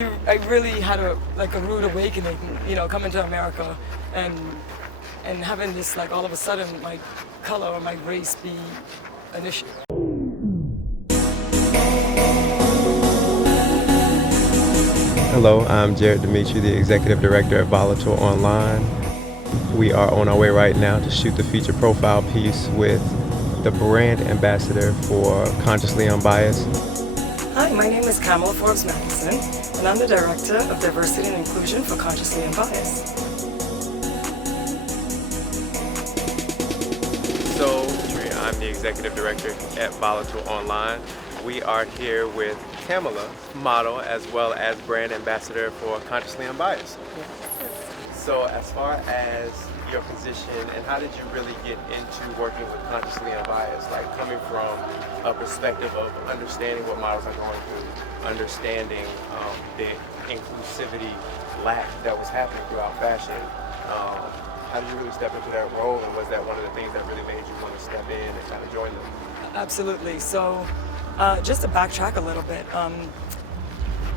I really had a rude awakening, coming to America and having this all of a sudden my color or my race be an issue. Hello, I'm Jared Dimitri, the Executive Director at Volatile Online. We are on our way right now to shoot the feature profile piece with the brand ambassador for Consciously Unbiased. Hi, my name is Kamala Forbes Madison, and I'm the Director of Diversity and Inclusion for Consciously Unbiased. So, I'm the Executive Director at Volatile Online. We are here with Kamala, model as well as brand ambassador for Consciously Unbiased. So as far as your position and how did you really get into working with Consciously Unbiased, like coming from a perspective of understanding what models are going through, understanding the inclusivity lack that was happening throughout fashion, how did you really step into that role, and was that one of the things that really made you want to step in and kind of join them? Absolutely. So just to backtrack a little bit,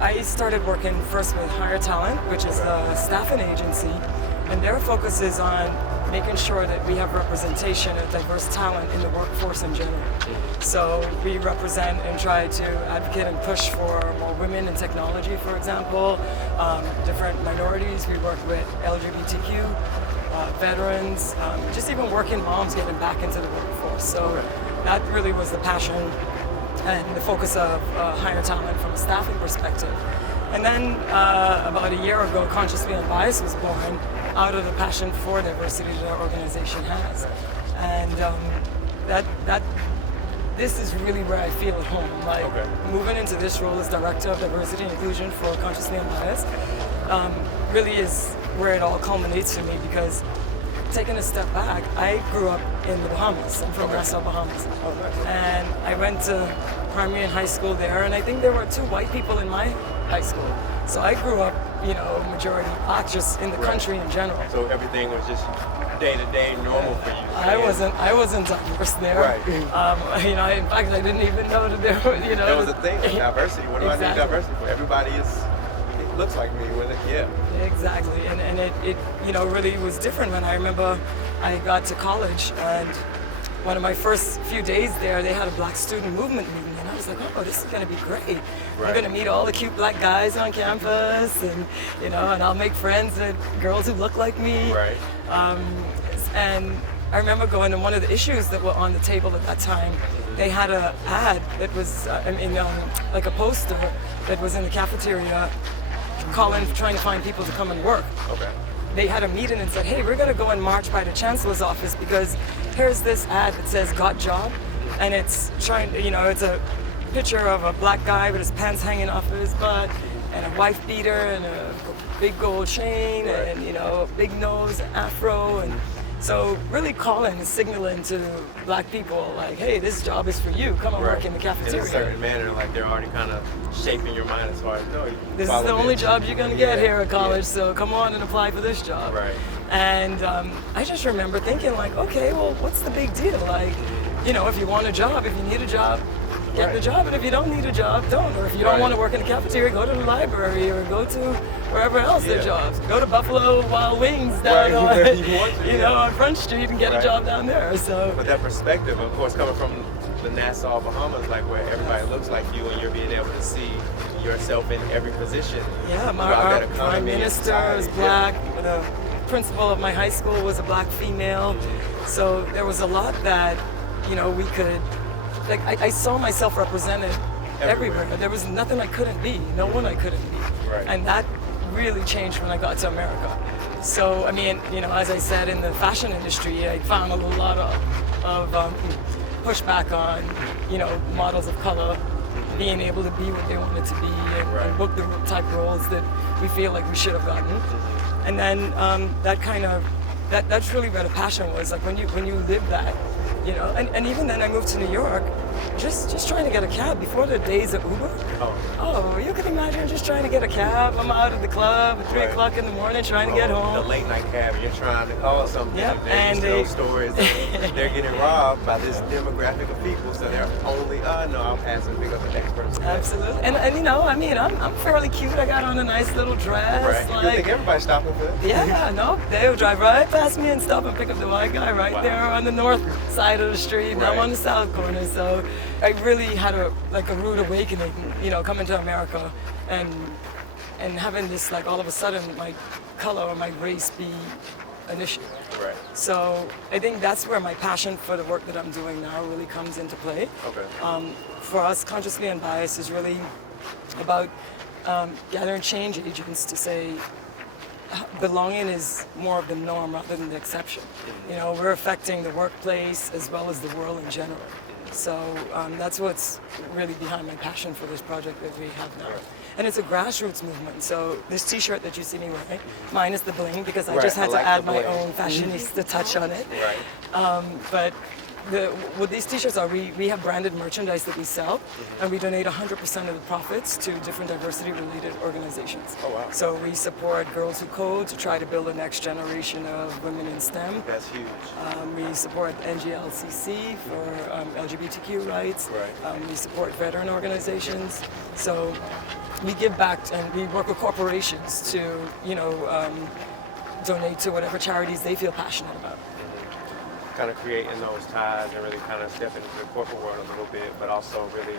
I started working first with Higher Talent, which is a staffing agency, and their focus is on making sure that we have representation of diverse talent in the workforce in general. So we represent and try to advocate and push for more women in technology, for example, different minorities. We work with LGBTQ, veterans, just even working moms getting back into the workforce. So that really was the passion and the focus of Higher Talent from a staffing perspective. And then about a year ago, Consciously Unbiased was born out of the passion for diversity that our organization has. And this is really where I feel at home. Moving into this role as Director of Diversity and Inclusion for Consciously Unbiased really is where it all culminates for me, because taking a step back, I grew up in the Bahamas. I'm from Nassau, Bahamas. And I went to primary and high school there, and I think there were 2 white people in my high school. So I grew up, majority black, just in the country in general. So everything was just day-to-day normal for you? I wasn't diverse there. Right. In fact, I didn't even know that there were, That was the thing, diversity. What do I need diversity for? Everybody looks like me with it, yeah. Exactly, and it really was different when I remember I got to college, and one of my first few days there, they had a Black Student Movement meeting, and I was like, oh, this is going to be great. I'm going to meet all the cute black guys on campus, and and I'll make friends with girls who look like me. Right. And I remember going to one of the issues that were on the table at that time. They had an ad that was, like a poster that was in the cafeteria, trying to find people to come and work. They had a meeting and said, hey, we're going to go and march by the Chancellor's office because here's this ad that says got job, and it's it's a picture of a black guy with his pants hanging off of his butt and a wife beater and a big gold chain and a big nose, afro, and so really calling and signaling to black people like, hey, this job is for you. Come and work in the cafeteria. In a certain manner, like they're already kind of shaping your mind as far as, no, this is the only job you're going to get here at college, so come on and apply for this job. Right. And I just remember thinking like, okay, well, what's the big deal? Like, if you want a job, if you need a job, get the job, and if you don't need a job, don't. Or if you don't want to work in the cafeteria, go to the library or go to wherever else there are jobs. Go to Buffalo Wild Wings down on Front Street and get a job down there. So, but that perspective, of course, coming from the Nassau, Bahamas, like where everybody looks like you and you're being able to see yourself in every position. Yeah, our prime minister is black. The principal of my high school was a black female. So there was a lot that, we could, I saw myself represented everywhere. There was nothing I couldn't be, no one I couldn't be. Right. And that really changed when I got to America. So, as I said, in the fashion industry, I found a lot of pushback on, models of color being able to be what they wanted to be and book the type roles that we feel like we should have gotten. And then that's really where the passion was. Like when you live that, and even then I moved to New York, just trying to get a cab before the days of Uber. Oh, you can imagine just trying to get a cab. I'm out at the club at 3 Right. o'clock in the morning trying to get The home. late night cab, you're trying to call something. Yep, They're and used to they- those stories. They're getting robbed by this demographic of people, so they're only, no, I'll pass and pick up the next person. Absolutely. And you know, I mean, I'm fairly cute. I got on a nice little dress. Right. You think everybody's stopping for that? Yeah, no, they'll drive right past me and stop and pick up the white guy right Wow. there on the north side of the street. And I'm Right. on the south corner, so I really had a rude awakening, you know, coming to America and having this, like, all of a sudden my color or my race be an issue. Right. So I think that's where my passion for the work that I'm doing now really comes into play. Okay. For us, Consciously Unbiased is really about gathering change agents to say belonging is more of the norm rather than the exception. You know, we're affecting the workplace as well as the world in general. So that's what's really behind my passion for this project that we have now. And it's a grassroots movement. So this T-shirt that you see me wearing, mine is the bling because I Right, just had I to like add the my bling. own fashionista touch on it. Right. But what these T-shirts are, we have branded merchandise that we sell, and we donate 100% of the profits to different diversity-related organizations. Oh, wow. So we support Girls Who Code to try to build the next generation of women in STEM. That's huge. We support NGLCC for LGBTQ rights. Right. We support veteran organizations. So we give back and we work with corporations to, you know, donate to whatever charities they feel passionate about. Kind of creating those ties and really kind of stepping into the corporate world a little bit, but also really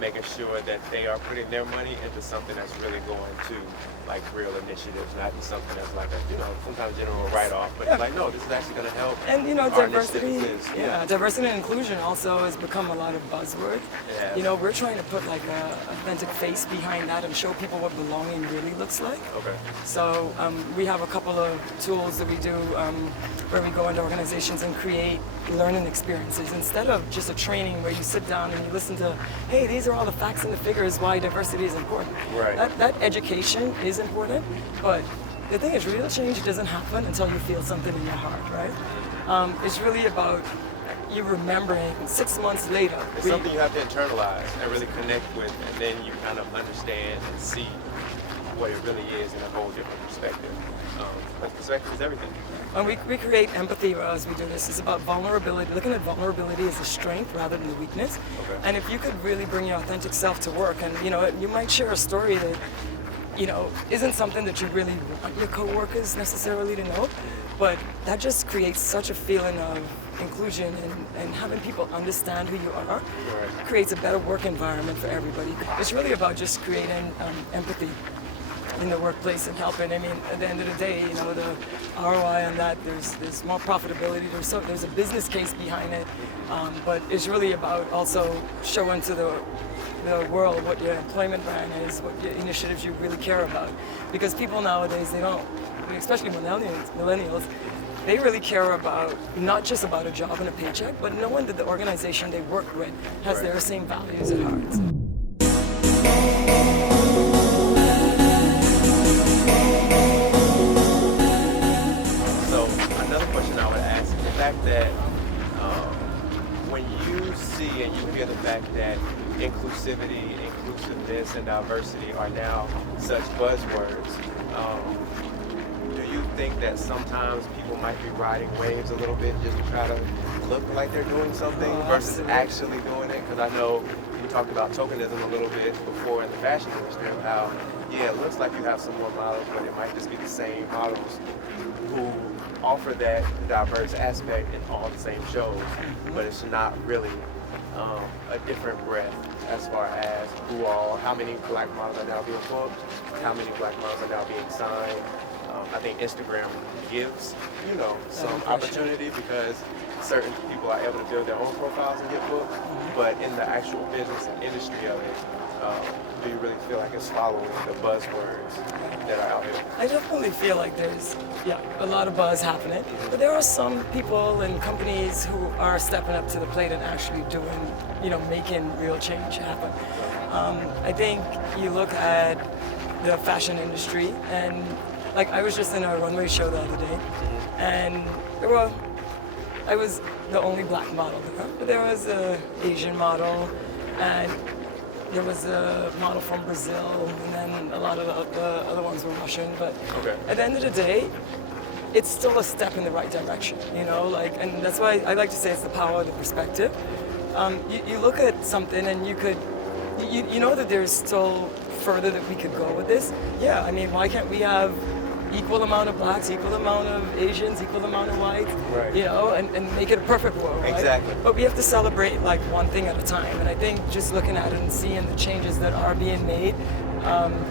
making sure that they are putting their money into something that's really going to like real initiatives, not just something that's like a, you know, sometimes general write-off, but Yeah. like, no, this is actually going to help. And you know, our diversity, initiatives. yeah, diversity and inclusion also has become a lot of buzzword. Yeah. You know, we're trying to put like a authentic face behind that and show people what belonging really looks like. Okay. So we have a couple of tools that we do where we go into organizations and create learning experiences instead of just a training where you sit down and you listen to, hey, these are all the facts and the figures why diversity is important. Right. That education is important, but the thing is, real change doesn't happen until you feel something in your heart, right? It's really about you remembering 6 months later. It's something you have to internalize and really connect with, and then you kind of understand and see what it really is in a whole different perspective. But perspective is everything. When we create empathy as we do this, it's about vulnerability, looking at vulnerability as a strength rather than a weakness. Okay. And if you could really bring your authentic self to work, and you know, you might share a story that, you know, isn't something that you really want your coworkers necessarily to know, but that just creates such a feeling of inclusion and having people understand who you are. Right. Creates a better work environment for everybody. It's really about just creating empathy in the workplace and helping. I mean, at the end of the day, you know, the ROI on that, there's more profitability. There's a business case behind it, but it's really about also showing to the world what your employment brand is, what your initiatives you really care about. Because people nowadays, they don't, especially millennials, they really care about not just about a job and a paycheck, but knowing that the organization they work with has their same values at heart. So another question I would ask is the fact that when you see and you hear the fact that inclusivity, inclusiveness, and diversity are now such buzzwords, do you think that sometimes people might be riding waves a little bit just to try to look like they're doing something versus actually doing it? Because I know you talked about tokenism a little bit before in the fashion industry of how, yeah, it looks like you have some more models, but it might just be the same models who offer that diverse aspect in all the same shows, but it's not really a different breadth as far as how many black models are now being booked, how many black models are now being signed. I think Instagram gives, you know, some opportunity because certain people are able to build their own profiles and get booked, but in the actual business and industry of it, do you really feel like it's following the buzzwords that are out there? I definitely feel like there's, a lot of buzz happening, but there are some people and companies who are stepping up to the plate and actually doing, you know, making real change happen. I think you look at the fashion industry, and like I was just in a runway show the other day, and there were I was the only black model there. But there was a Asian model, and there was a model from Brazil, and then a lot of the other ones were Russian. But Okay. at the end of the day, it's still a step in the right direction, you know. Like, and that's why I like to say it's the power of the perspective. You look at something, and you know that there's still further that we could go with this. Yeah, I mean, why can't we have equal amount of blacks, equal amount of Asians, equal amount of whites, Right. you know, and make it a perfect world, right? Exactly. But we have to celebrate like one thing at a time. And I think just looking at it and seeing the changes that are being made,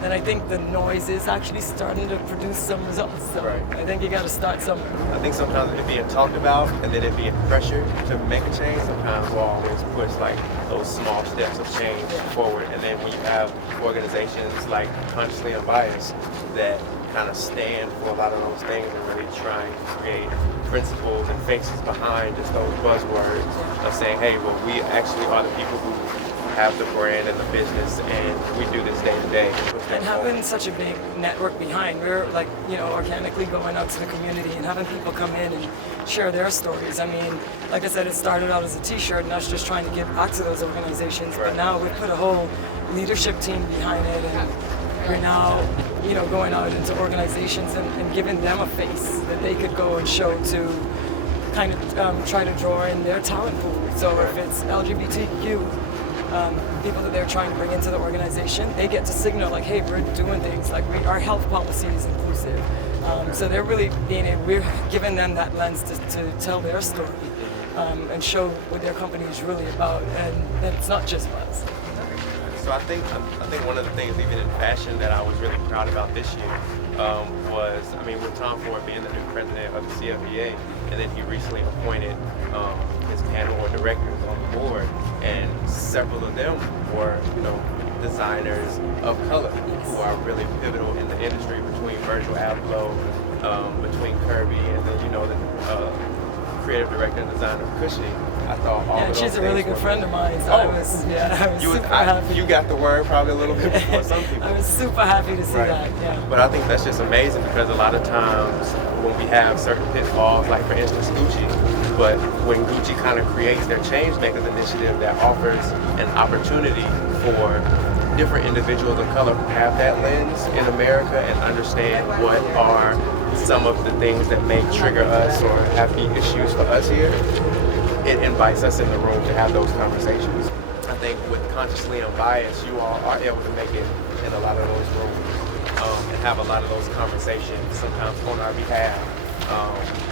and I think the noise is actually starting to produce some results. So Right. I think you got to start somewhere. I think sometimes it being talked about and then it being pressured to make a change, sometimes we'll always push like those small steps of change forward. And then when you have organizations like Consciously Unbiased that kind of stand for a lot of those things and really trying to create principles and faces behind just those buzzwords of saying, hey, well, we actually are the people who have the brand and the business, and we do this day to day. And having such a big network behind, we're like, you know, organically going out to the community and having people come in and share their stories. I mean, like I said, it started out as a t-shirt and us just trying to give back to those organizations, but now we've put a whole leadership team behind it, and we're now, you know, going out into organizations and giving them a face that they could go and show to kind of try to draw in their talent pool. So if it's LGBTQ, people that they're trying to bring into the organization, they get to signal like, hey, we're doing things, like our health policy is inclusive. So they're really we're giving them that lens to tell their story and show what their company is really about, and that it's not just us. So I think one of the things even in fashion that I was really proud about this year was, I mean, with Tom Ford being the new president of the CFDA, and then he recently appointed his panel of directors on the board, and several of them were, you know, designers of color who are really pivotal in the industry, between Virgil Abloh, between Kirby, and then, you know, the creative director and designer of Cushioning. I thought all of those she's a really things good were friend of mine, so I was super happy. You got the word probably a little bit before some people. I was super happy to see that, yeah. But I think that's just amazing, because a lot of times when we have certain pitfalls, like for instance Gucci, but when Gucci kind of creates their Change Makers initiative that offers an opportunity for different individuals of color who have that lens in America and understand what are some of the things that may trigger us or have be issues for us here, it invites us in the room to have those conversations. I think with Consciously Unbiased, you all are able to make it in a lot of those rooms and have a lot of those conversations, sometimes on our behalf.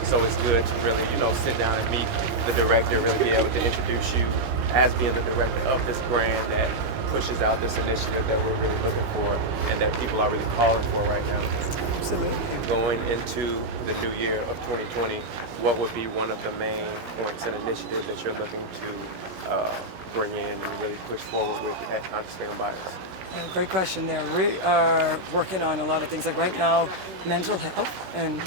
So it's good to really, you know, sit down and meet the director, really be able to introduce you as being the director of this brand that pushes out this initiative that we're really looking for and that people are really calling for right now. Absolutely. Going into the new year of 2020, what would be one of the main points and initiatives that you're looking to bring in and really push forward with at Consciously Unbiased? Great question there. We are working on a lot of things. Like right now, mental health and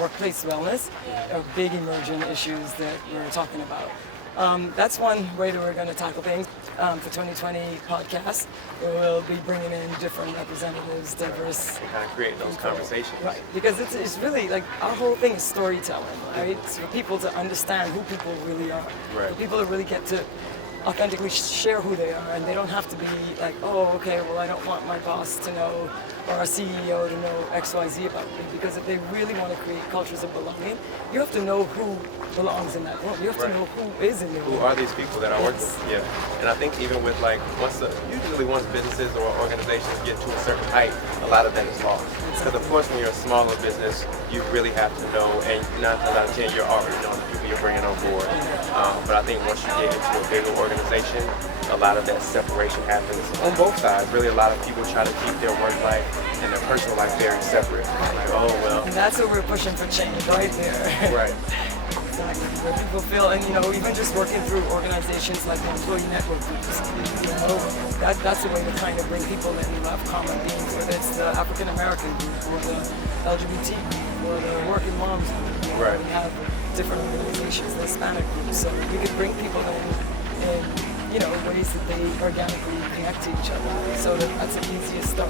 workplace wellness are big emerging issues that we're talking about. That's one way that we're going to tackle things. For 2020 podcast, we'll be bringing in different representatives, diverse. And kind of create those conversations. Right, because it's really like our whole thing is storytelling, right? It's for people to understand who people really are. Right. For people to really get to authentically share who they are, and they don't have to be like, oh, okay, well, I don't want my boss to know or our CEO to know XYZ about me, because if they really want to create cultures of belonging, you have to know who belongs in that room. You have to know who is in the room. Who are these people that are working? Yeah. And I think even with like, usually once businesses or organizations get to a certain height, a lot of that is lost. Because of course when you're a smaller business, you really have to know, and 9 times out of 10 you're already knowing the people you're bringing on board. But I think once you get into a bigger organization, a lot of that separation happens on both sides. Really, a lot of people try to keep their work life and their personal life very separate. Like, oh well. And that's what we're pushing for change right there. Right. Exactly. Where people feel, and you know, even just working through organizations like the employee network groups, you know, that's a way to kind of bring people in who have common themes, whether it's the African American group or the LGBT group or the working moms group. You know, Right. We have different organizations, the Hispanic groups, so we could bring people in you know, ways that they organically connect to each other. So that's an easiest start.